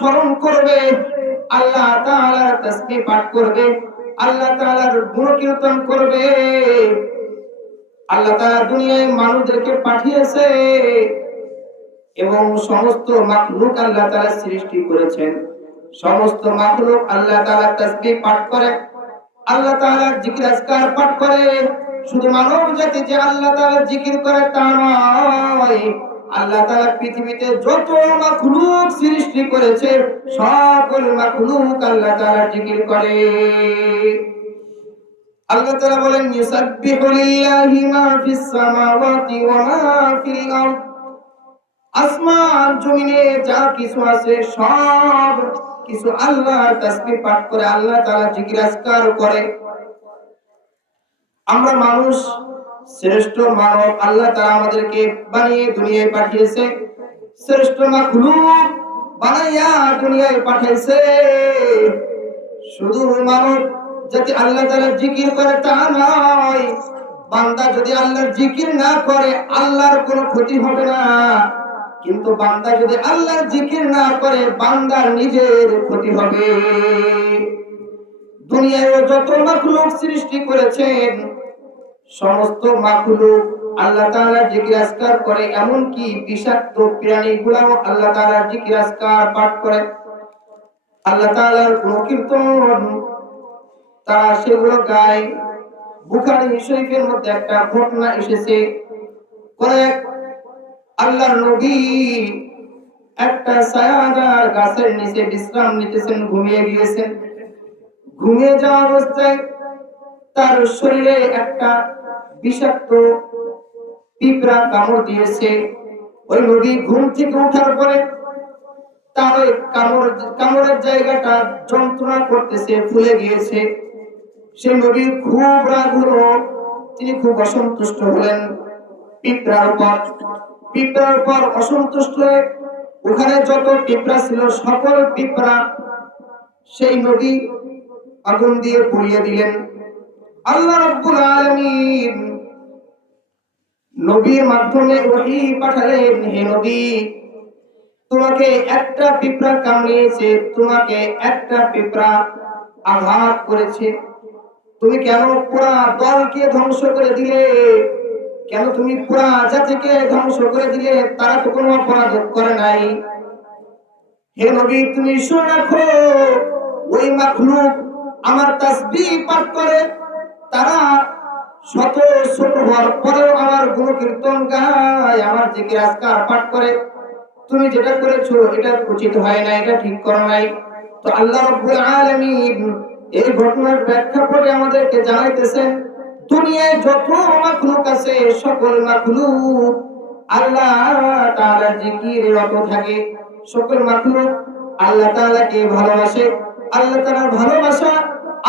স্মরণ করবে, আল্লাহ তাআলার তাসবিহ পাঠ করবে, আল্লাহ তাআলার গুণকীর্তন করবে। আল্লাহ তাআলা দুনিয়ায় মানুষদেরকে পাঠিয়েছে এবং সমস্ত মাখলুক আল্লাহ তাআলা সৃষ্টি করেছেন। সমস্ত মাখলুক আল্লাহ তাআলার তাসবিহ পাঠ করে, আল্লাহ তাআলার জিকির আজকার পাঠ করে। শুধু মানব জাতি যে আল্লাহ তাআলার জিকির করে তা নয়, আল্লাহ তাআলা পৃথিবীতে যত মাখলুক সৃষ্টি করেছে সকল মাখলুক আল্লাহ তাআলার জিকির করে। আল্লাহ তাআলা বলেন, ইউসাব্বিহু লিল্লাহি মা ফিস সামাওয়াতি ওয়া মা ফিল আরদ। আসমান জমিনে যা কিছু আছে সব কিছু আল্লাহর তাসবিহ পাঠ করে, আল্লাহ তাআলা জিকির আজকার করে। আমরা মানুষ, শ্রেষ্ঠ মানব, আল্লাহ তাআলা আমাদেরকে বানিয়ে দুনিয়ায় পাঠিয়েছে, শ্রেষ্ঠ মাখলুক বানাইয়া দুনিয়ায় পাঠাইছে। শুধু মানব যদি আল্লাহ তাআলার জিকির করে তা নয়, বান্দা যদি আল্লাহর জিকির না করে আল্লাহর কোনো ক্ষতি হবে না, কিন্তু বান্দা যদি আল্লাহর জিকির না করে বান্দার নিজের ক্ষতি হবে। দুনিয়ায় যত মাখলুক সৃষ্টি করেছেন সমস্ত মাখলুক আল্লাহ তাআলার জিকির আজকার করে, এমনকি বিষাক্ত প্রাণীগুলাও আল্লাহ তাআলার জিকির আজকার পাঠ করে, আল্লাহ তাআলার গুণকীর্তন তারা সেগুলো গায়। বুখারী শরীফের মধ্যে একটা ঘটনা এসেছে, কোন এক আল্লাহর নবী একটা ছায়াদার গাছের নিচে বিশ্রাম নিতেছেন, ঘুমিয়ে গিয়েছেন। ঘুমিয়ে যাওয়া অবস্থায় তার শরীরে একটা বিষাক্ত পিঁপড়া কামড় দিয়েছে। ওই নবী ঘুম থেকে ওঠার পরে তার ওই কামড়ের জায়গাটা যন্ত্রণা করতেছে, ফুলে গিয়েছে। সেই নবী খুব রাগ হলো, তিনি খুব অসন্তুষ্ট হলেন পিঁপড়ার উপর অসন্তুষ্ট হয়ে ওখানে যত পিঁপড়া ছিল সকল পিঁপড়া সেই নবী আগুন দিয়ে পুড়িয়ে দিলেন। আল্লাহ রাব্বুল আলামিন নবীর মাধ্যমে ওহী পাঠালেন, হে নবী, তোমাকে একটা পিঁপড়া কামড়িয়েছে, তোমাকে একটা পিঁপড়া আঘাত করেছে, তুমি কেন পুরা দলকে ধ্বংস করে দিলে? কেন তুমি পুরা জাতিকে ধ্বংস করে দিলে? তারা তো কোনো অপরাধ করে নাই। হে নবী, তুমি শুনে রাখো, ওই মাখলুক আমার তাসবিহ পাঠ করে, তারা শত ছোট হওয়ার পরেও আমার গুণকীর্তন গায়, আমার জিকির আজকার পাঠ করে। তুমি যেটা করেছো এটা উচিত হয় না, এটা ঠিক করো নাই। তো আল্লাহ রাব্বুল আলামিন এই ঘটনার প্রেক্ষাপটে আমাদেরকে জানাইতেছেন, দুনিয়ায় যত মাখলুক আছে সকল মাখলুক আল্লাহ তাআলার জিকিরে রত থাকে। সকল মাখলুক আল্লাহ তাআলাকে ভালোবাসে, আল্লাহ তাআলার ভালোবাসা,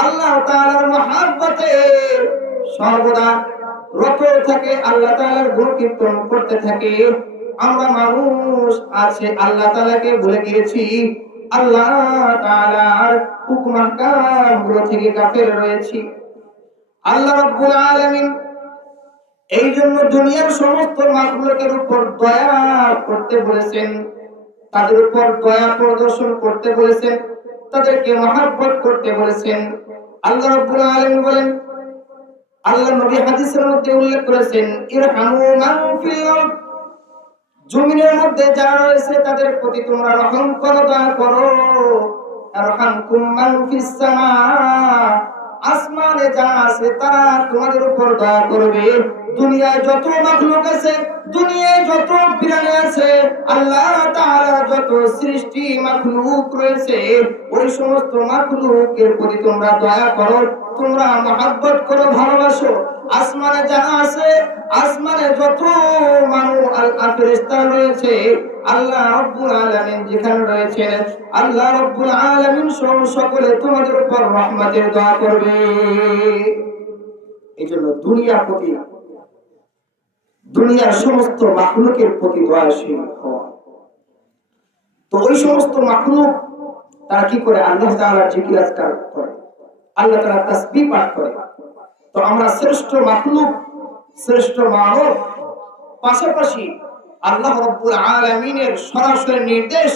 আল্লাহ তাআলার মহব্বতে সর্বদা রত থাকে, আল্লাহ তাআলার গুণকীর্তন করতে থাকে। আমরা মানুষ আছে আল্লাহ তাআলাকে ভুলে গিয়েছি, আল্লাহ তাআলার হুকুম আহকামগুলো থেকে কাফের রয়েছি। আল্লাহ রাব্বুল আলামিন এই জন্য দুনিয়ার সমস্ত মাখলুকের উপর দয়া করতে বলেছেন, তাদের উপর দয়া প্রদর্শন করতে বলেছেন, তাদেরকে মহব্বত করতে বলেছেন। আল্লাহ রাব্বুল আলামিন বলেন, আল্লাহ নবী হাদিসের মধ্যে উল্লেখ করেছেন, ইরহামু মান ফিল আরদ, জমিনের মধ্যে যারা রয়েছে তাদের প্রতি তোমরা রহম করো, দয়া করো। ইরহামকুম মান ফিস সামা, আসমানে যারা আছে তারা তোমাদের উপর দয়া করবে। দুনিয়ায় যত মাখলুক আছে, দুনিয়ায় যত প্রাণী আছে, আল্লাহ তাআলা যত সৃষ্টি মাখলুক রয়েছে, ওই সমস্ত মাখলুকের প্রতি তোমরা দয়া করো, তোমরা মহব্বত করো, ভালোবাসো। আসমানে যারা আছে, আসমানে যত মানুষ ফেরেশতা রয়েছে, আল্লাহ রাব্বুল আলামিন যেখানে রয়েছেন, আল্লাহ রাব্বুল আলামিন সকলে তোমাদের উপর রহমতের দোয়া করবে। এইজন্য দুনিয়ার সমস্ত মাখলুকের প্রতি দয়াশীল হওয়া। তো ওই সমস্ত মাখলুক তারা কি করে? আল্লাহ তাআলার জিকির আজকার করে, আল্লাহ তাআলার তাসবিহ পাঠ করে। তো আমরা শ্রেষ্ঠ মাখলুক, শ্রেষ্ঠ মানব, পাশাপাশি আল্লাহ রাব্বুল আলামিনের সরাসরি নির্দেশ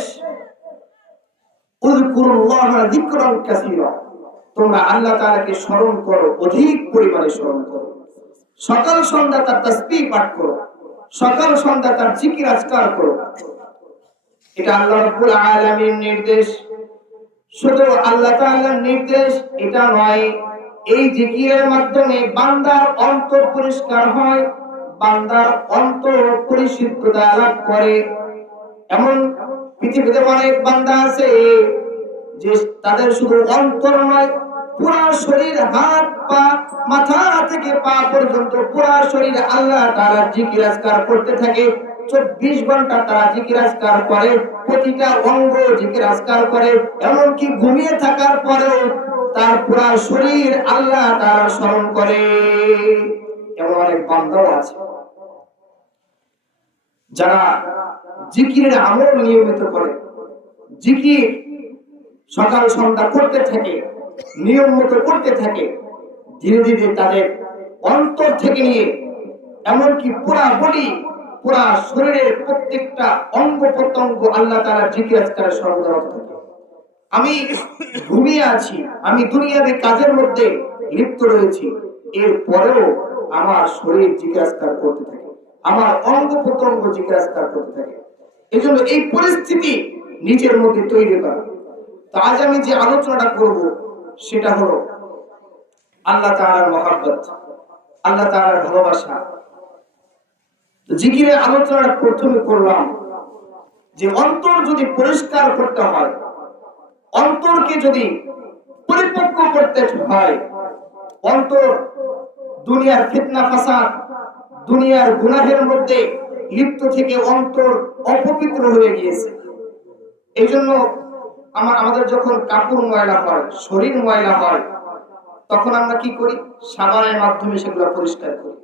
উযকুরুল্লাহা যিকরান কাসীরা, তোমরা আল্লাহ তাআলাকে স্মরণ করো, অধিক পরিমাণে স্মরণ করো। সকাল সন্ধ্যা তার তাসবিহ পাঠ করো, সকাল সন্ধ্যা তার জিকির আজকার করো। এটা আল্লাহ রাব্বুল আলামিনের নির্দেশ। শুধু আল্লাহ তাআলার নির্দেশ এটা নয়, এই জিকিরের মাধ্যমে বান্দার অন্তর পরিষ্কার হয়, বান্দার অন্তর পরিশুদ্ধতা লাভ করে। এমন পৃথিবীতে অনেক বান্দা আছে যে তাদের শুধু অন্তর নয়, পুরা শরীর, হাত পা, মাথা থেকে পা পর্যন্ত পুরা শরীর আল্লাহ তাআলার জিকির আজকার করতে থাকে। 24 ঘন্টা তারা জিকির আজকার করে, প্রতিটা অঙ্গ জিকির আজকার করে। এমনকি ঘুমিয়ে থাকার পরেও তার পুরা শরীর আল্লাহ তাআলা স্মরণ করে। এমন অনেক বান্দাও আছে যারা জিকিরের আমল নিয়মিত করে, জিকির সকাল সন্ধ্যা করতে থাকে, নিয়ম মতো করতে থাকে। ধীরে ধীরে তাদের অন্তর থেকে নিয়ে এমনকি পুরা বডি, পুরা শরীরের প্রত্যেকটা অঙ্গ প্রত্যঙ্গ আল্লাহ তাআলার জিকির আজকারে সর্বদা থাকে। আমি ঘুমিয়ে আছি, আমি দুনিয়াবি কাজের মধ্যে লিপ্ত রয়েছি, এর পরেও আমার শরীর জিকির আজকার করতে থাকে, আমার অঙ্গ প্রত্যঙ্গ জিকির আজকার করতে থাকে। এই জন্য এই পরিস্থিতি নিজের মধ্যে তৈরি করা। তো আজ আমি যে আলোচনাটা করব সেটা হলো আল্লাহ তাআলার মহব্বত, আল্লাহ তাআলার ভালোবাসা। জিকিরের আলোচনাটা প্রথমে করলাম যে অন্তর যদি পরিষ্কার করতে হয়, অন্তরকে যদি পরিপক্ক করতে হয়, অন্তর দুনিয়ার ফিতনা ফাসাদ, দুনিয়ার গুনাহের মধ্যে লিপ্ত থেকে অন্তর অপবিত্র হয়ে গিয়েছে। এই জন্য আমাদের যখন কাপড় ময়লা হয়, শরীর ময়লা হয়, তখন আমরা কি করি? সাবানের মাধ্যমে সেগুলো পরিষ্কার করি।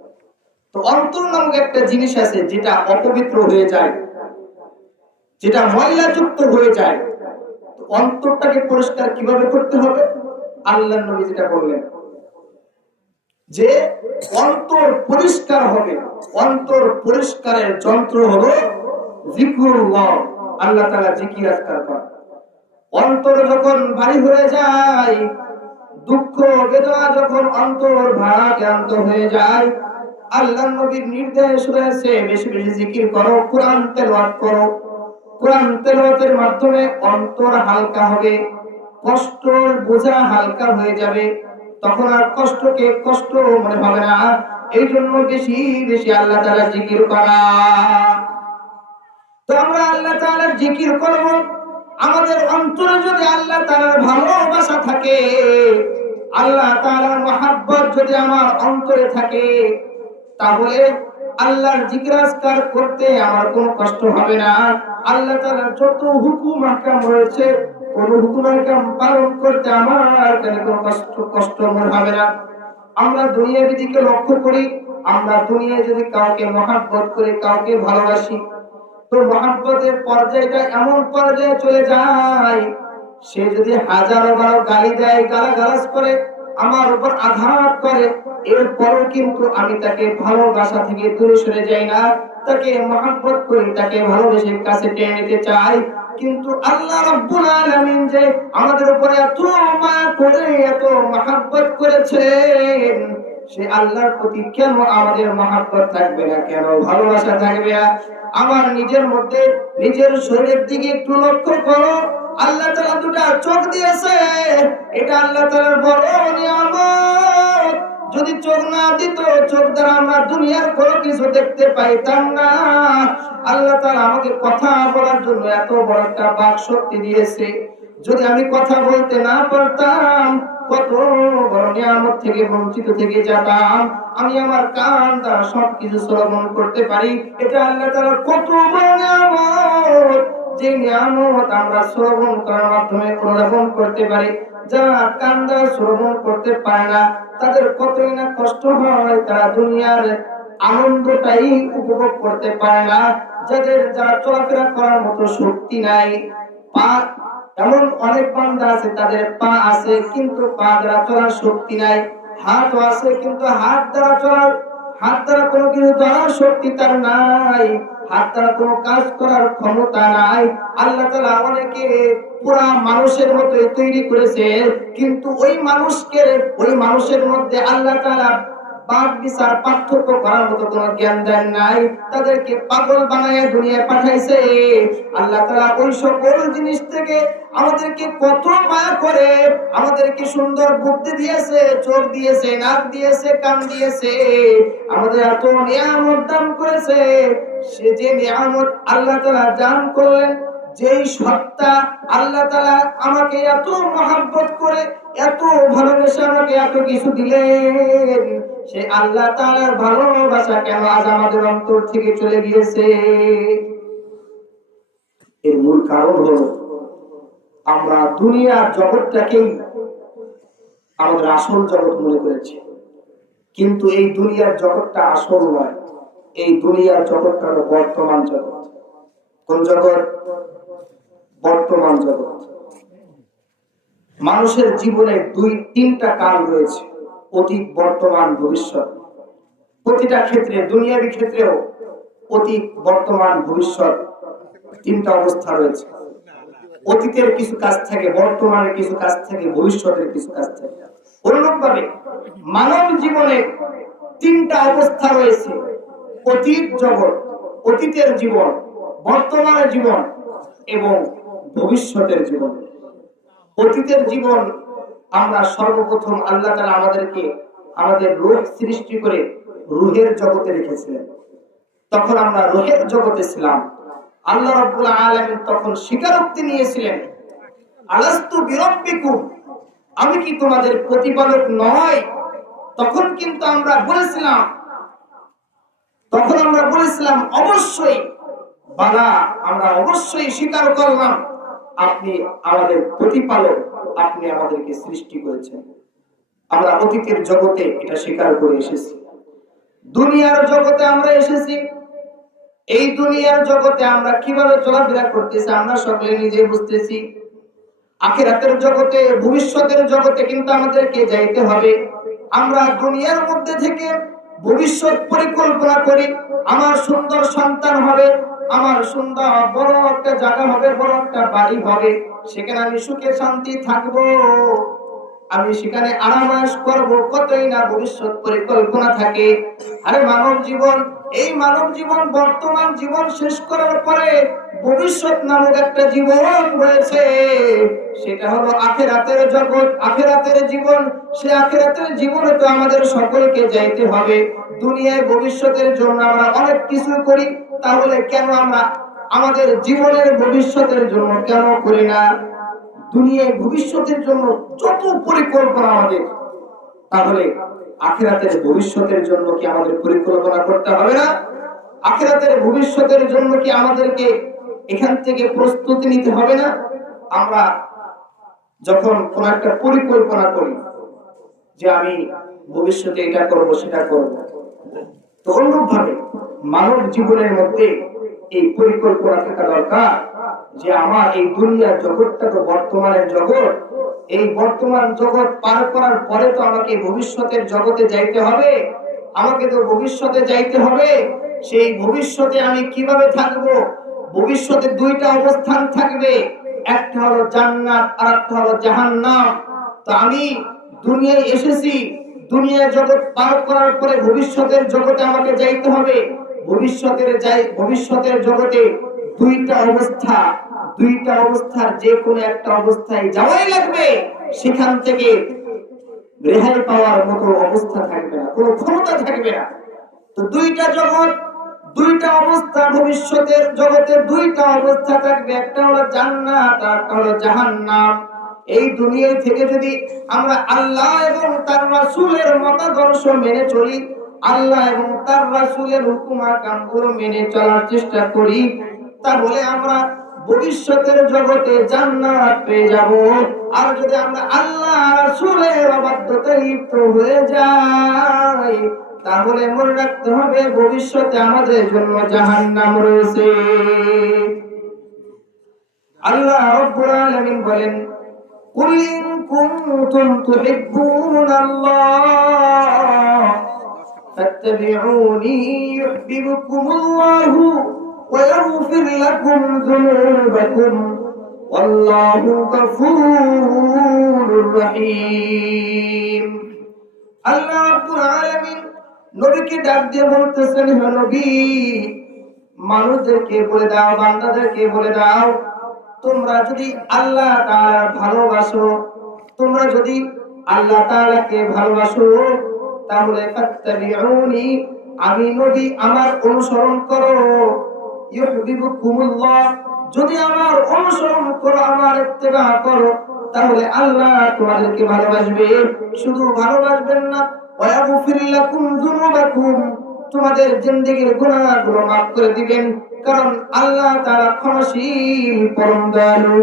তো অন্তর নামক একটা জিনিস আছে যেটা অপবিত্র হয়ে যায়, যেটা ময়লাযুক্ত হয়ে যায়। তো অন্তরটাকে পরিষ্কার কিভাবে করতে হবে? আল্লাহর নবী যেটা বললেন যে অন্তর পরিষ্কার হবে, অন্তর পরিষ্কারের যন্ত্র হলো যিকরুল্লাহ, আল্লাহ তাআলা জিকির আজকার করা। অন্তর যখন ভারী হয়ে যায়, দুঃখ বেদনা যখন অন্তর ভারাক্রান্ত হয়ে যায়, আল্লাহর নবীর নির্দেশ রয়েছে বেশি বেশি জিকির করো, কোরআন তেলাওয়াত করো। কোরআন তেলাওয়াতের মাধ্যমে অন্তর হালকা হবে, কষ্টের বোঝা হালকা হয়ে যাবে, তখন আর কষ্টকে কষ্ট মনে হবে না। এই জন্য বেশি বেশি আল্লাহ তাআলা জিকির করা। তো আমরা আল্লাহ তাআলার জিকির করব, আমাদের অন্তরে যদি আল্লাহ তাআলার ভালোবাসা থাকে, আল্লাহ তাআলার মহব্বত যদি আমার অন্তরে থাকে, তাহলে আল্লাহর জিকির আজকার করতে আমার কোনো কষ্ট হবে না। আল্লাহ তাআলার যত হুকুম আহকাম রয়েছে, কোন হুকুম আহকাম পালন করতে আমার কোনো কষ্ট মনে হবে না। আমরা দুনিয়ার দিকে লক্ষ্য করি, আমরা দুনিয়ায় যদি কাউকে মহব্বত করি, কাউকে ভালোবাসি, তো মহব্বতের পর্যায়টা এমন পর্যায়ে চলে যায়, সে যদি হাজারো বার গালি দেয়, গালাগালাজ করে, আমার উপর আঘাত করে, এরপরও কিন্তু আমি তাকে ভালোবাসা থেকে দূরে সরে যাই না, তাকে মহব্বত করি, তাকে ভালোবেসে কাছে টেনে নিতে চাই। কিন্তু আল্লাহ রাব্বুল আলামিন যে আমাদের উপরে এত মায়া করে, এত মহব্বত করেছেন, সে আল্লাহর প্রতি কেন আমাদের মহব্বত থাকবে না, কেন ভালোবাসা থাকবে না? আমার নিজের মধ্যে, নিজের শরীরের দিকে একটু লক্ষ্য করো। আল্লাহ তাআলা দুটা চোখ দিয়েছে, এটা আল্লাহ তাআলার বড় নিয়ামত। যদি চোখ না দিত, চোখ দ্বারা আমরা দুনিয়ার কোনো কিছু দেখতে পাইতাম না। আল্লাহ তাআলা আমাকে কথা বলার জন্য এত বড় একটা বাক শক্তি দিয়েছে। যদি আমি কথা বলতে না পারতাম, কত বড় নিয়ামত থেকে বঞ্চিত থেকে যেতাম। আমি আমার কান দ্বারা সবকিছু শ্রবণ করতে পারি, এটা আল্লাহ তাআলার কত বড় নিয়ামত। যে নিয়ামত আমরা শ্রবণ করার মাধ্যমে অনুধাবন করতে পারি, যারা কান দ্বারা শ্রবণ করতে পারে না, তাদের কতই না কষ্ট হয়, তারা দুনিয়ার আনন্দটাই উপভোগ করতে পারে না। যারা চলাফেরা করার মতো শক্তি নাই, পা, এমন অনেক বান্দা আছে তাদের পা আছে কিন্তু পা দ্বারা চলার শক্তি নাই, হাতও আছে কিন্তু হাত দ্বারা কোনো কিছু ধরার শক্তি তার নাই। হাত দ্বারা কোনো কাজ করার ক্ষমতা নাই। আল্লাহ তাআলা অনেকে পুরা মানুষের মতো তৈরি করেছে, কিন্তু ওই মানুষের মধ্যে আল্লাহ তাআলা বাদ বিচার পার্থক্য করার মতো কোনো জ্ঞান দেন নাই। তাদেরকে পাগল বানায় দুনিয়ায় পাঠাইছে। আল্লাহ তাআলা ওই সকল জিনিস থেকে আমাদেরকে কত মায়া করে, আমাদেরকে সুন্দর বুদ্ধি দিয়েছে, চোখ দিয়েছে, নাক দিয়েছে, কান দিয়েছে, আমাদের এত নিয়ামত দান করেছে। সে যে নিয়ামত আল্লাহ তাআলা দান করলেন, যেই সত্তা আল্লাহ তাআলা আমাকে এত মহব্বত করে, এত ভালোবেসে আমাকে এত কিছু দিলেন, সে আল্লাহ তাআলার ভালোবাসা কেন আজ আমাদের অন্তর থেকে চলে গিয়েছে? এর মূল কারণ হলো আমরা দুনিয়ার জগৎটাকেই আমাদের আসল জগৎ মনে করেছি, কিন্তু এই দুনিয়ার জগৎটা আসল নয়। এই দুনিয়ার জগৎটা হলো বর্তমান জগৎ। কোন জগৎ? বর্তমান জগৎ। মানুষের জীবনে তিনটা কাল রয়েছে, অতীত, বর্তমান, ভবিষ্যৎ। প্রতিটা ক্ষেত্রে, দুনিয়াবি ক্ষেত্রেও অতীত, বর্তমান, ভবিষ্যৎ তিনটা অবস্থা রয়েছে। অতীতের কিছু কাজ থাকে, বর্তমানের কিছু কাজ থাকে, ভবিষ্যতের কিছু কাজ থাকে। অনুরূপভাবে মানব জীবনে তিনটা অবস্থা রয়েছে: অতীত জগৎ, অতীতের জীবন, বর্তমানের জীবন এবং ভবিষ্যতের জীবন। অতীতের জীবন আমরা সর্বপ্রথম আল্লাহ তাআলা আমাদেরকে আমাদের রূহ সৃষ্টি করে রূহের জগতে রেখেছিলেন। তখন আমরা রূহের জগতে ছিলাম। আল্লাহ রাব্বুল আলামিন তখন স্বীকারোক্তি নিয়েছিলেন, আলাস্তু বিরাব্বিকুম, আমি কি তোমাদের প্রতিপালক নয়? তখন কিন্তু আমরা বলেছিলাম অবশ্যই বালা, আমরা অবশ্যই স্বীকার করলাম আপনি আমাদের প্রতিপালক, আপনি আমাদেরকে সৃষ্টি করেছেন। আমরা অতীতের জগতে এটা স্বীকার করে এসেছি। দুনিয়ার জগতে আমরা এসেছি। এই দুনিয়ার জগতে আমরা কিভাবে চলাফেরা করতেছি আমরা সকলে নিজে বুঝতেছি। আখিরাতের জগতে, ভবিষ্যতের জগতে কিন্তু আমাদেরকে যাইতে হবে। আমরা দুনিয়ার মধ্যে থেকে ভবিষ্যৎ পরিকল্পনা করি, আমার সুন্দর সন্তান হবে, আমার সুন্দর বড় একটা জায়গা হবে, বড় একটা বাড়ি হবে, সেখানে আমি সুখে শান্তি থাকবো, আমি সেখানে আরামাস করবো, কতই না ভবিষ্যৎ পরিকল্পনা থাকে। আরে মানব জীবন, এই মানব জীবন, বর্তমান জীবন শেষ করার পরে ভবিষ্যৎ নামক একটা জীবন রয়েছে, সেটা হলো আখিরাতের জগৎ, আখিরাতের জীবন। সে আখিরাতের জীবনে তো আমাদের সকলকে যাইতে হবে। দুনিয়ায় ভবিষ্যতের জন্য আমরা অনেক কিছু করি, তাহলে কেন আমরা আমাদের জীবনের ভবিষ্যতের জন্য কেন করি না? দুনিয়ায় ভবিষ্যতের জন্য যত পরিকল্পনা আমাদের, তাহলে আখিরাতের ভবিষ্যতের জন্য কি আমাদের পরিকল্পনা করতে হবে না? আখিরাতের ভবিষ্যতের জন্য কি আমাদেরকে এখান থেকে প্রস্তুতি নিতে হবে না? আমরা যখন কোন একটা পরিকল্পনা করি যে আমি ভবিষ্যতে এটা করব, সেটা করব, তো অনুরূপভাবে মানব জীবনের মধ্যে এই পরিকল্পনা থাকা দরকার যে আমার এই দুনিয়ার জগৎটা তো বর্তমানের জগৎ, এই বর্তমান জগৎ পার করার পরে তো আমাকে ভবিষ্যতের জগতে যাইতে হবে, আমাকে তো ভবিষ্যতে যাইতে হবে। সেই ভবিষ্যতে আমি কিভাবে থাকব? ভবিষ্যতে দুইটা অবস্থান থাকবে, একটা হলো জান্নাত আর একটা হলো জাহান্নাম। তো আমি দুনিয়ায় এসেছি, দুনিয়ার জগৎ পার করার পরে ভবিষ্যতের জগতে আমাকে যাইতে হবে। ভবিষ্যতের জগতে দুইটা অবস্থার যে কোনো একটা অবস্থায় যাওয়াই লাগবে। সেখান থেকে রেহাই পাওয়ার মতো অবস্থা থাকবে না, কোনো ক্ষমতা থাকবে না। তো দুইটা জগৎ, দুইটা অবস্থা, ভবিষ্যতের জগতে দুইটা অবস্থা থাকবে, একটা হলো জান্নাত আর একটা হলো জাহান্নাম। এই দুনিয়া থেকে যদি আমরা আল্লাহ এবং তার রাসূলের মতাদর্শ মেনে চলি, আল্লাহ এবং তার রাসূলের হুকুম আহকামগুলো মেনে চলার চেষ্টা করি, তাহলে আমরা ভবিষ্যতের জগতে জান্নাত পেয়ে যাব। আর যদি আমরা আল্লাহ রাসূলের অবাধ্যতায় লিপ্ত হয়ে যাই, তাহলে মনে রাখতে হবে ভবিষ্যতে আমাদের জন্য জাহান্নাম রয়েছে। আল্লাহ রাব্বুল আলামিন বলেন, কুল ইন কুনতুম তুহিব্বুনাল্লাহ ফাত্তাবিউনি ইউহিব্বুকুমুল্লাহু ويغفر لكم ذنوبكم والله غفور رحيم আল্লাহ রাব্বুল আলামিন নবীকে ডাক দিয়ে বলতেছেন, হে নবী, মানুষদেরকে বলে দাও, বান্দাদেরকে বলে দাও, তোমরা যদি আল্লাহ তাআলা ভালোবাসো, তোমরা যদি আল্লাহ তাআলাকে ভালোবাসো, তাহলে ফাত্তাবিউনি, আমি নবী আমার অনুসরণ করো। ইউহিব্বুকুমুল্লাহ, যদি আমার অনুসরণ করো, আমার ইত্তেবা করো, তাহলে আল্লাহ তোমাদেরকে ভালোবাসবে। শুধু ভালোবাসবেন না, ওয়াগফির লাকুম যুনুবাকুম, তোমাদের জিন্দেগীর গুনাহগুলো মাফ করে দিবেন, কারণ আল্লাহ তাআলা ক্ষমাশীল, পরম দয়ালু।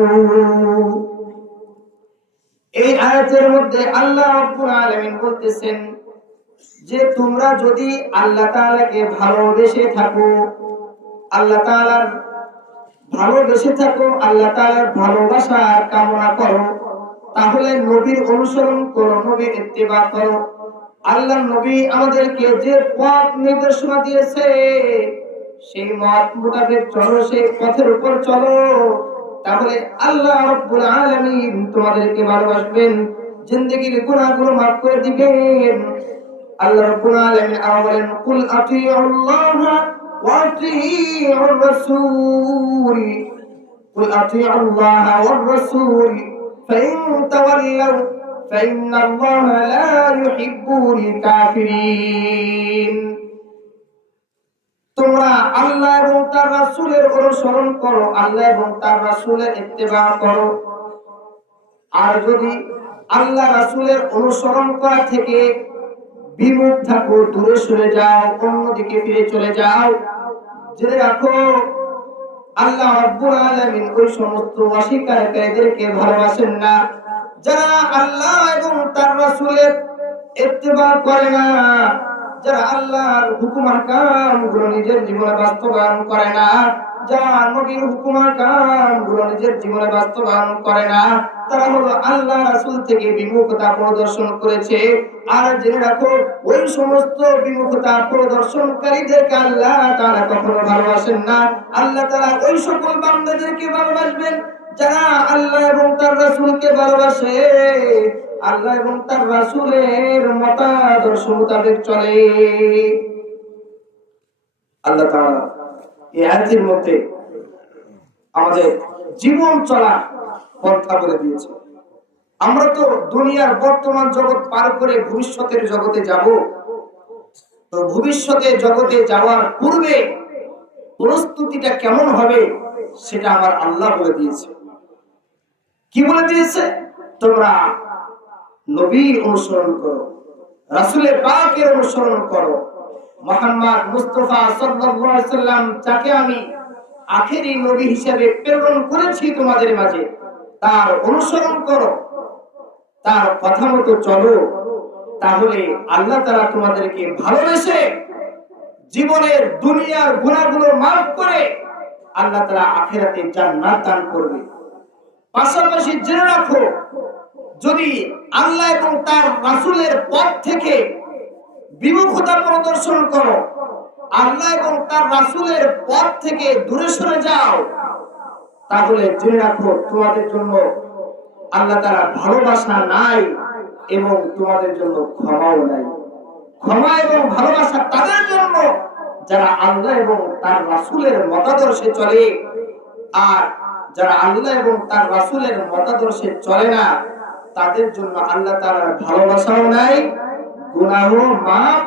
এই আয়াতের মধ্যে আল্লাহ রাব্বুল আলামিন বলতেছেন যে তোমরা যদি আল্লাহ তাআলাকে ভালোবেসে থাকো, আল্লাহ তাআলার ভালোবেসে থাকো, আল্লাহ তাআলার ভালোবাসা কামনা করো, তাহলে নবীর অনুসরণ করো, নবীর ইত্তেবা করো। আল্লাহ নবী আমাদেরকে যে পথ নির্দেশনা দিয়েছে সেই মত মোতাবেক চলো, সেই পথের উপর চলো, তাহলে আল্লাহ রাব্বুল আলামিন তোমাদেরকে ভালোবাসবেন, জিন্দেগীর গুনাহগুলো মাফ করে দিবেন। আল্লাহ রাব্বুল আলামিন বলেন, কুল আতিউল্লাহ ওয়া আতিউর রাসূল, কুল আতিউল্লাহ ওয়ার রাসূল ফাইন তাওয়াল্লাউ ফাইন্নাল্লাহা লা ইউহিব্বুল কাফিরিন। তোমরা আল্লাহ এবং তার রাসূলের অনুসরণ করো, আল্লাহ এবং তার রাসূলের ইত্তেবা করো। আর যদি আল্লাহ রাসূলের অনুসরণ করা থেকে বিমুখ থাকো, দূরে সরে যাও, অন্যদিকে ফিরে চলে যাও, জেনে রাখো আল্লাহ রাব্বুল আলামিন ওই সমস্ত অস্বীকারীদেরকে ভালোবাসেন না যারা আল্লাহ এবং তার রাসূলের ইত্তেবা করে না, যারা আল্লাহর হুকুম আহকামগুলো নিজের জীবনে বাস্তবায়ন করে না, যারা নবীর হুকুম আহকামগুলো নিজের জীবনে বাস্তবায়ন করে না, তারা হলো আল্লাহ রাসূল থেকে বিমুখতা প্রদর্শন করেছে। আর জেনে রাখো ওই সমস্ত বিমুখতা প্রদর্শনকারীদেরকে আল্লাহ তাআলা কখনো ভালোবাসেন না। আল্লাহ তাআলা ওই সকল বান্দাদেরকে ভালোবাসবেন যারা আল্লাহ এবং তার রাসূলকে ভালোবাসে, আল্লাহ এবং তার রাসূলের মতাদর্শ মোতাবেক চলে। আল্লাহ তাআলা এই আয়াতের মধ্যে আমাদের জীবন চলা পন্থা বলে দিয়েছে। আমরা তো দুনিয়ার বর্তমান জগৎ পার করে ভবিষ্যতের জগতে যাব, তো ভবিষ্যতের জগতে যাওয়ার পূর্বে প্রস্তুতিটা কেমন হবে সেটা আমার আল্লাহ বলে দিয়েছে। কি বলে দিয়েছে? তোমরা নবীর অনুসরণ করো, রাসূলের পাকের অনুসরণ করো, মুহাম্মদ মুস্তাফা সাল্লাল্লাহু আলাইহি সাল্লাম যাকে আমি আখেরি নবী হিসেবে প্রেরণ করেছি তোমাদের মাঝে, তার অনুসরণ করো, তার কথা মতো চলো, তাহলে আল্লাহ তাআলা তোমাদেরকে ভালোবেসে জীবনের দুনিয়ার গুনাহগুলো মাফ করে আল্লাহ তাআলা আখিরাতে জান্নাত দান করবে। পাশাপাশি জেনে রাখো, যদি আল্লাহ এবং তার রাসূলের পথ থেকে বিমুখতা প্রদর্শন করো, আল্লাহ এবং তার রাসূলের পথ থেকে দূরে সরে যাও, তাহলে জেনে রাখো তোমাদের জন্য আল্লাহ তাআলা ভালোবাসা নাই এবং তোমাদের জন্য ক্ষমাও নাই। ক্ষমা এবং ভালোবাসা তাদের জন্য যারা আল্লাহ এবং তার রাসূলের মতাদর্শে চলে, আর যারা আল্লাহ এবং তার রাসূলের মতাদর্শে চলে না তাদের জন্য আল্লাহ তাআলার ভালোবাসাও নাই, গুনাহ মাফ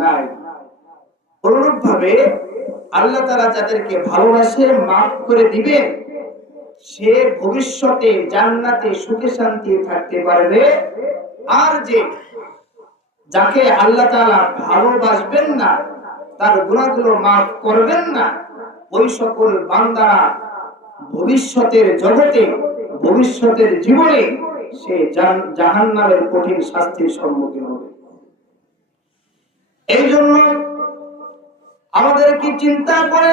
নাই। অনুরূপ ভাবে আল্লাহ তাআলা যাদেরকে ভালোবাসে মাফ করে দিবেন, সে ভবিষ্যতে জান্নাতে সুখে শান্তি থাকতে পারবে। আর যে যাকে আল্লাহ তাআলা ভালোবাসবেন না, তার গুনাহগুলো মাফ করবেন না, ওই সকল বান্দারা ভবিষ্যতের জগতে, ভবিষ্যতের জীবনে সে জাহান্নামের কঠিন শাস্তির সম্মুখীন হবে। এই জন্য আমাদেরকে চিন্তা করে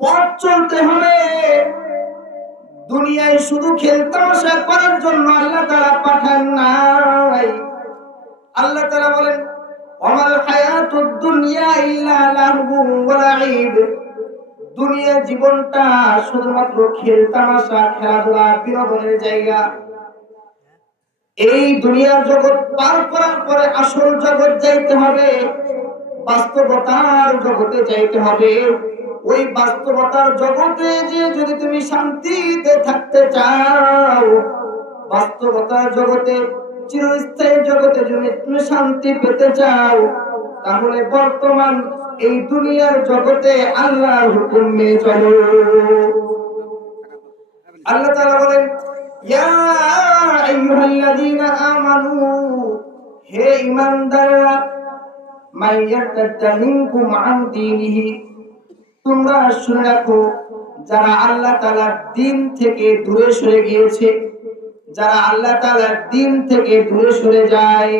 পথ চলতে হবে। দুনিয়ায় শুধু খেলতামাশা করার জন্য আল্লাহ তাআলা পাঠান নাই। আল্লাহ তাআলা বলেন, ওয়ামাল হায়াতুদ দুনিয়া ইল্লা লাহবুন ওয়া লাইব, দুনিয়ার জীবনটা শুধুমাত্র খেল তামাশা, খেলাধুলা, বিনোদনের জায়গা। এই দুনিয়ার জগৎ পার করার পরে আসল জগৎ যাইতে হবে, বাস্তবতার জগতে যাইতে হবে। ওই বাস্তবতার জগতে যে যদি তুমি শান্তিতে থাকতে চাও, বাস্তবতার জগতে, চিরস্থায়ী জগতে যদি তুমি শান্তি পেতে চাও, তাহলে বর্তমান এই দুনিয়ার জগতে আল্লাহর হুকুম মেনে চলো। আল্লাহ তাআলা বলেন, ইয়া আইয়ুহাল্লাযীনা আমানু, হে ঈমানদাররা, মাইয়ারতাদ্দা মিনকুম আন দীনিহি, তোমরা শুনে রাখো, যারা আল্লাহ তাআলার দ্বীন থেকে দূরে সরে গিয়েছে, যারা আল্লাহ তাআলার দ্বীন থেকে দূরে সরে যায়,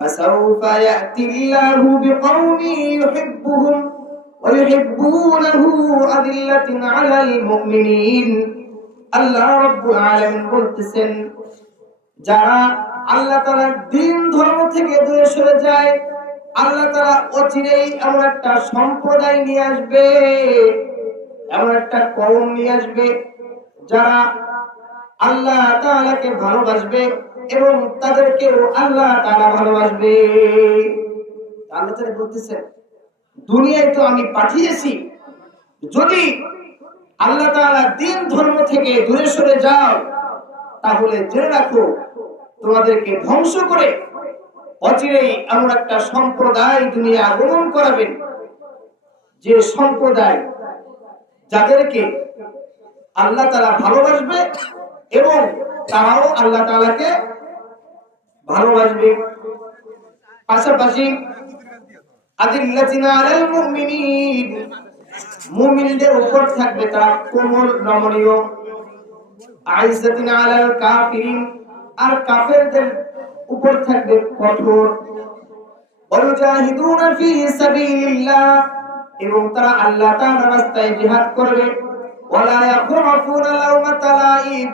ফাসাউফা ইয়াতিল্লাহু বিকওমিন ইউহিব্বুহুম ওয়া ইউহিব্বুনাহু আযিল্লাতিন আলাল মুমিনিন। আল্লাহ রাব্বুল আলামিন বলতেছেন, যারা আল্লাহ তাআলার দ্বীন ধর্ম থেকে দূরে সরে যায়, আল্লাহ তাআলা অচিরেই এমন একটা সম্প্রদায় নিয়ে আসবে, এমন একটা কওম নিয়ে আসবে, যারা আল্লাহ তাআলাকে ভালোবাসবে এবং তাদেরকেও আল্লাহ তাআলা ভালোবাসবে। আল্লাহ তাআলা বলতেছেন, দুনিয়ায় তো আমি পাঠিয়েছি, যদি আল্লাহ তাআলা দ্বীন ধর্ম থেকে দূরে সরে যাও, তাহলে জেনে রাখো, তোমাদেরকে ধ্বংস করে অচিরেই এমন একটা সম্প্রদায় দুনিয়া আগমন করাবেন, যে সম্প্রদায় যাদেরকে আল্লাহ তাআলা ভালোবাসবে এবং তারাও আল্লাহ তাআলাকে ভালোবাসবে। পাশাপাশি আযিল্লাতিন আলাল মুমিনিন, মুমিনদের উপর থাকবে তারা কোমল নমনীয়, আইজ্জাতিন আলাল কাফিরিন, আর কাফেরদের উপর থাকবে কঠোর। ওয়াজাহিদুনা ফি সাবিলিল্লাহ, এবং তারা আল্লাহ তাআলার রাস্তায় জিহাদ করবে। ওয়ালা ইয়াখাফুনা লাওমাতা লাইম,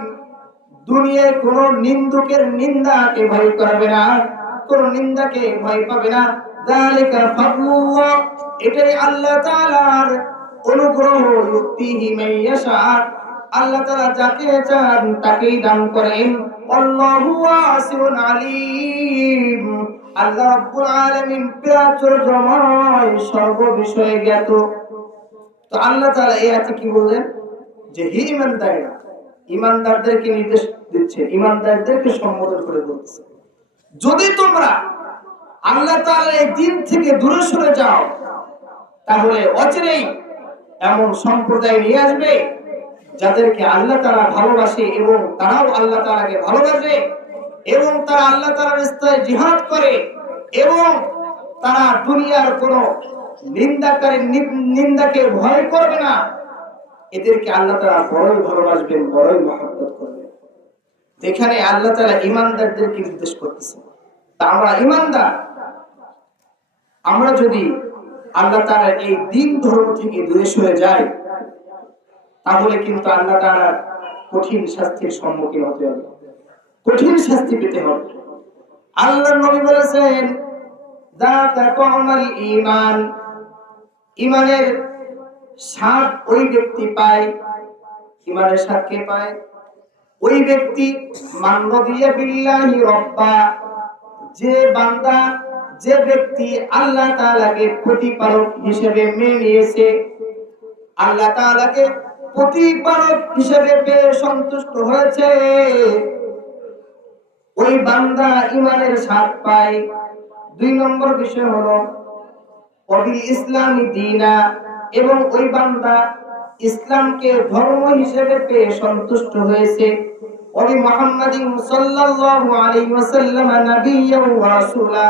দুনিয়ায় কোন নিন্দুকের নিন্দাকে ভয় করবে না, কোন নিন্দাকে ভয় পাবে না। যালিকা ফাদলুল্লাহ, এটাই আল্লাহ তাআলার অনুগ্রহ, ইউতিহি মান ইয়াশা, আল্লাহ তাআলা যাকে চান তাকেই দান করেন। আল্লাহু ওয়াসিউন আলীম, আল্লাহ রাব্বুল আলামিন প্রাচুর্যময়, সর্ববিষয়ে জ্ঞাত। তো আল্লাহ তাআলা এই আয়াতে কি বললেন, যে হে ঈমানদাররা, ঈমানদারদেরকে নির্দেশ দিচ্ছে, ঈমানদারদেরকে সম্বোধন করে বলতেছে, যদি তোমরা আল্লাহ তাআলার এই দ্বীন থেকে দূরে সরে যাও, তাহলে অচিরেই এমন সম্প্রদায় নিয়ে আসবে যাদেরকে আল্লাহ তাআলা ভালোবাসে এবং তারাও আল্লাহ তাআলাকে ভালোবাসে, এবং তারা আল্লাহ তাআলার রাস্তায় জিহাদ করে, এবং তারা দুনিয়ার কোন নিন্দাকে ভয় করবে না। এদেরকে আল্লাহ তাআলা বড়ই ভালোবাসবেন, বড়ই মহব্বত করবেন। এখানে আল্লাহ তাআলা ঈমানদারদেরকে নির্দেশ করতেছেন। তা আমরা ঈমানদার, আমরা যদি আল্লাহ তাআলার এই দ্বীন ধর্ম থেকে দূরে সরে যাই, তাহলে কিন্তু আল্লাহ তাআলার কঠিন শাস্তির সম্মুখীন হতে হবে, কঠিন শাস্তি পেতে হবে। আল্লাহর নবী বলেছেন, যাতা কওমাল ঈমান, ঈমানের স্বাদ ওই ব্যক্তি পায়, ঈমানের স্বাদ কে পায়? ওই ব্যক্তি মান রাদিয়া বিল্লাহি রাব্বা, যে বান্দা, যে ব্যক্তি আল্লাহ তাআলাকে প্রতিপালক হিসেবে মেনে নিয়েছে, আল্লাহ তাআলাকে প্রতিপালক হিসেবে পেয়ে সন্তুষ্ট হয়েছে, ওই বান্দা ঈমানের স্বাদ পায়। 2 নম্বর বিষয় হলো ওয়াবিল ইসলামি দীনা, এবং ওই বান্দা ইসলামকে ধর্ম হিসেবে পেয়ে সন্তুষ্ট হয়েছে। ওয়াবি মুহাম্মাদিন সাল্লাল্লাহু আলাইহি ওয়াসাল্লাম নাবিয়্যান ওয়া রাসূলা,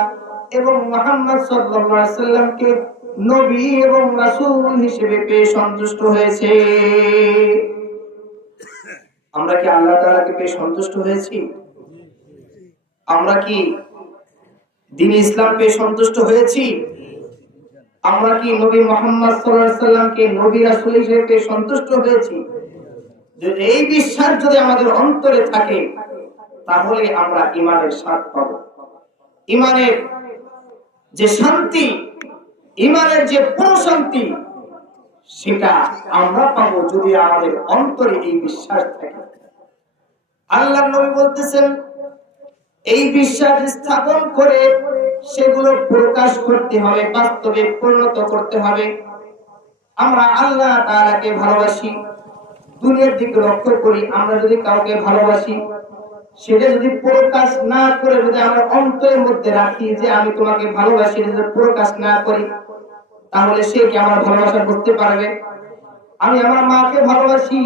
এবং মুহাম্মদ সাল্লাল্লাহু আলাইহি ওয়াসাল্লামকে নবী এবং রাসূল হিসেবে পেয়ে সন্তুষ্ট হয়েছে। আমরা কি আল্লাহ তাআলাকে পেয়ে সন্তুষ্ট হয়েছি? আমরা কি দ্বীন ইসলাম পেয়ে সন্তুষ্ট হয়েছি? আমরা কি নবী মুহাম্মদ সাল্লাল্লাহু আলাইহি ওয়াসাল্লামকে নবী রাসূল হিসেবে পেয়ে সন্তুষ্ট হয়েছি? যদি এই বিশ্বাস যদি আমাদের অন্তরে থাকে, তাহলে আমরা ঈমানের স্বাদ পাবো। ঈমানের যে শান্তি, ঈমানের যে প্রশান্তি, সেটা আমরা পাবো যদি আমাদের অন্তরে এই বিশ্বাস থাকে। আল্লাহর নবী বলতেছেন এই বিশ্বাস স্থাপন করে সেগুলো প্রকাশ করতে হবে, বাস্তবে পরিণত করতে হবে। আমরা আল্লাহ তাআলাকে ভালোবাসি, দুনিয়ার দিকে লক্ষ্য করি। আমরা যদি কাউকে ভালোবাসি, সেটা যদি প্রকাশ না করে যদি আমরা অন্তরের মধ্যে রাখি যে আমি তোমাকে ভালোবাসি, যদি প্রকাশ না করি, তাহলে সে কি আমার ভালোবাসা বুঝতে পারবে? আমি আমার মাকে ভালোবাসি,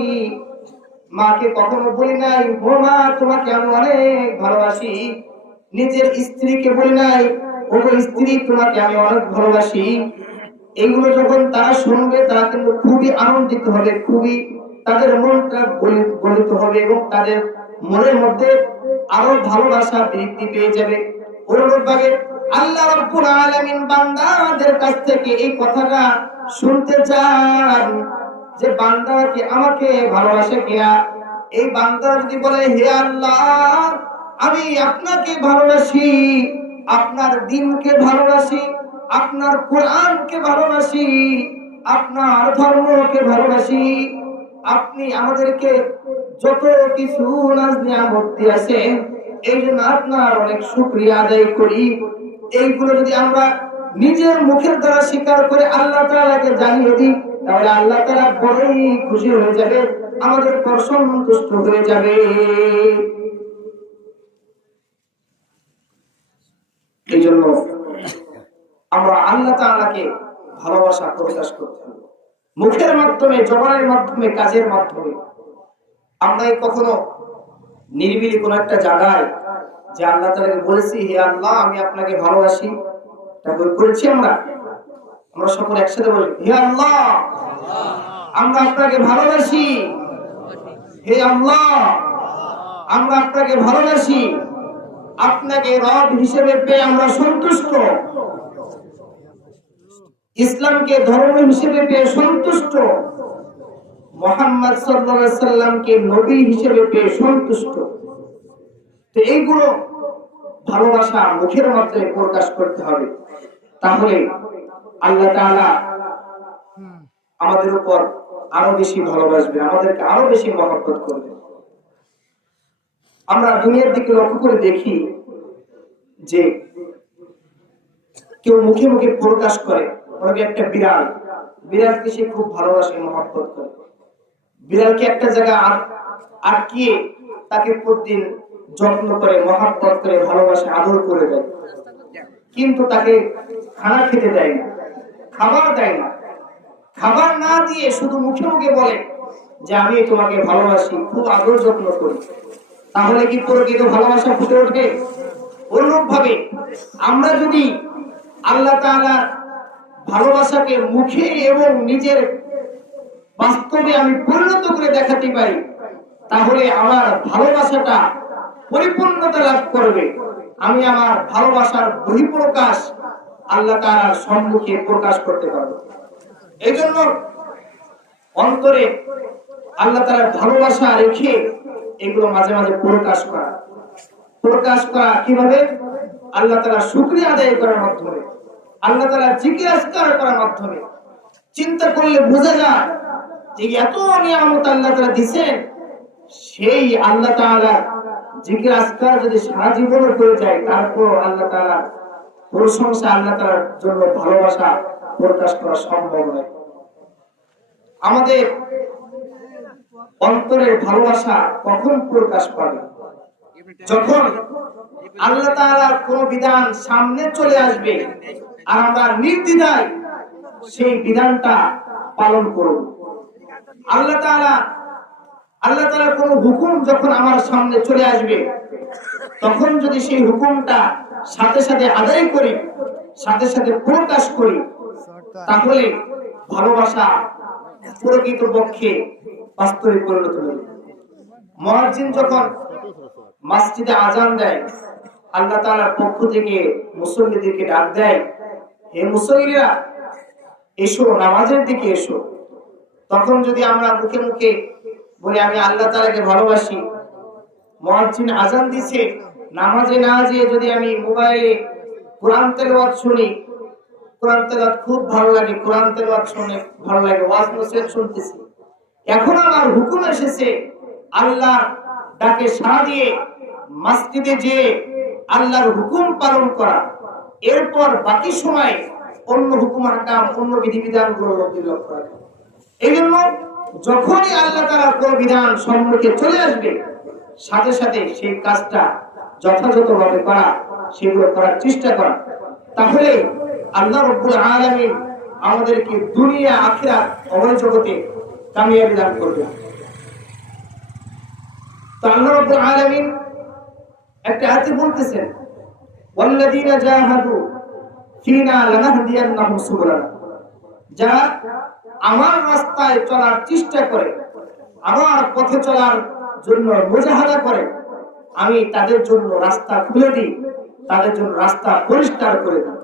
মাকে কখনো বলি নাই ও মা তোমাকে আমি অনেক ভালোবাসি। নিজের স্ত্রীকে বলি নাই ও স্ত্রী তোমাকে আমি অনেক ভালোবাসি। এইগুলো যখন তারা শুনবে তারা কিন্তু খুবই আনন্দিত হবে, খুবই তাদের মনটা গলিত হবে এবং তাদের মনের মধ্যে আরো ভালোবাসা বৃদ্ধি পেয়ে যাবে। অনুরূপভাবে আল্লাহ রাব্বুল আলামিন বান্দাদের কাছ থেকে এই কথাটা শুনতে চান যে বান্দা কি আমাকে ভালোবাসে কিনা। এই বান্দা যদি বলে হে আল্লাহ আমি আপনাকে ভালোবাসি, আপনার দ্বীনকে ভালোবাসি, আপনার কোরআনকে ভালোবাসি, আপনার ধর্মকে ভালোবাসি, আপনি আমাদেরকে যত কিছু নাজ নিয়ামত দিয়েছেন এই জন্য আপনার অনেক শুকরিয়া আদায় করি। এইগুলো যদি আমরা নিজের মুখের দ্বারা স্বীকার করে আল্লাহ তাআলাকে জানিয়ে দিই, তাহলে আল্লাহ তাআলা বড়ই খুশি হয়ে যাবে, আমাদের পর সন্তুষ্ট হয়ে যাবে। এই জন্য আমরা আল্লাহ তাআলাকে ভালোবাসা প্রকাশ করতে হবে, মুখের মাধ্যমে, জবানের মাধ্যমে, কাজের মাধ্যমে। আমরা কখনো নিরিবিলি কোন একটা জায়গায় যে আল্লাহ তাআলাকে বলেছি হে আল্লাহ আমি আপনাকে ভালোবাসি, তা করেছি আমরা? আমরা সকলে একসাথে বলি হে আল্লাহ আমরা আপনাকে ভালোবাসি, হে আল্লাহ আমরা আপনাকে ভালোবাসি, আপনাকে রব হিসেবে পেয়ে আমরা সন্তুষ্ট, ইসলামকে ধর্ম হিসেবে পেয়ে সন্তুষ্ট, মুহাম্মদ সাল্লাল্লাহু আলাইহি সাল্লামকে নবী হিসেবে পেয়ে সন্তুষ্ট। তো এইগুলো ভালোবাসা মুখের মাধ্যমে প্রকাশ করতে হবে, তাহলে আল্লাহ তাআলা আমাদের উপর আরো বেশি ভালোবাসবে, আমাদেরকে আরো বেশি মহব্বত করবে। আমরা দুনিয়ার দিকে লক্ষ্য করে দেখি যে কেউ মুখে মুখে প্রকাশ করে, অনেকে একটা বিড়ালকে সে খুব ভালোবাসে, মহব্বত করে। বিড়ালকে একটা জায়গা আটকিয়ে তাকে প্রতিদিন যত্ন করে, মহব্বত করে, ভালোবাসে, আদর করে দেয়, কিন্তু তাকে খানা খেতে দেয় না, খাবার দেয় না। খাবার না দিয়ে শুধু মুখে মুখে বলে যে আমি তোমাকে ভালোবাসি, খুব আদর যত্ন করি, তাহলে কি প্রকৃত ভালোবাসা ফুটে ওঠে? অনুরূপ ভাবে আমরা যদি আল্লাহ তাআলা ভালোবাসাকে মুখে এবং নিজের বাস্তবে আমি পরিণত করে দেখাতে পারি, তাহলে আমার ভালোবাসাটা পরিপূর্ণতা লাভ করবে। আমি আমার ভালোবাসার বহিঃপ্রকাশ আল্লাহ তাআলার সম্মুখে প্রকাশ করতে পারবো। এই জন্য অন্তরে আল্লাহ তাআলার ভালোবাসা রেখে এগুলো মাঝে মাঝে প্রকাশ করা কিভাবে? আল্লাহ তাআলার শুকরিয়া আদায় করার মাধ্যমে, আল্লাহ তাআলার জিকির আজকার করার মাধ্যমে। চিন্তা করলে বোঝা যায় যে এত নিয়ামত আল্লাহ তাআলা দিয়েছেন, সেই আল্লাহ তাআলা জিকির আজকার যদি সারা জীবনও করে যায়, তারপর আল্লাহ তাআলা প্রশংসা, আল্লাহ তাআলার জন্য ভালোবাসা প্রকাশ করা সম্ভব নয়। আমাদের অন্তরের ভালোবাসা কখন প্রকাশ পাবে? যখন আল্লাহ তাআলার কোন বিধান সামনে চলে আসবে আর আমরা নির্দ্বিধায় সেই বিধানটা পালন করব। আল্লাহ তাআলার কোন হুকুম যখন আমার সামনে চলে আসবে, তখন যদি সেই হুকুমটা সাথে সাথে আদায় করি, সাথে সাথে প্রকাশ করি, তাহলে ভালোবাসা প্রকৃতপক্ষে বাস্তবে পরিণত হবে। মুয়াজ্জিন যখন মসজিদে আযান দেয়, আল্লাহ তাআলার পক্ষ থেকে মুসল্লিদেরকে ডাক দেয়, হে মুসল্লিরা এসো, নামাজের দিকে এসো। তখন যদি আমরা মুখে মুখে বলি আমি আল্লাহ তাআলাকে ভালোবাসি, মুয়াজ্জিন আযান দিছে, নামাজে না যেয়ে যদি আমি মোবাইলে কোরআন তেলাওয়াত শুনি, কোরআন তেলাওয়াত খুব ভালো লাগে, কোরআন তেলাওয়াত শুনে ভালো লাগে, ওয়াজ নসিহত শুনতেছি। এখন আমার হুকুম এসেছে আল্লাহ ডাকে সাড়া দিয়ে মসজিদে যে আল্লাহর হুকুম পালন করা, এরপর বাকি সময় অন্য হুকুম হাকাম, অন্য বিধিবিধান গুলো লক্ষ্য রাখা। এই জন্য যখনই আল্লাহ তাআলার কোন বিধান সম্মুখে চলে আসবে, সাথে সাথে সেই কাজটা যথাযথভাবে করা, সেগুলো করার চেষ্টা করা। তাহলে আল্লাহ রাব্বুল আলামিন আমাদেরকে দুনিয়া আখিরাত উভয় জগতে কামিয়াবি দান করবেন। তো আল্লাহ রাব্বুল আলামিন একটা আয়াতে বলতেছেন, ওয়াল্লাযীনা জাহাদু ফিনা লানাহদিয়ান্নাহুম সুবুলানা, যারা আমার রাস্তায় চলার চেষ্টা করে, আমার পথে চলার জন্য মুজাহাদা করে, আমি তাদের জন্য রাস্তা খুলে দিই, তাদের জন্য রাস্তা পরিষ্কার করে দিই।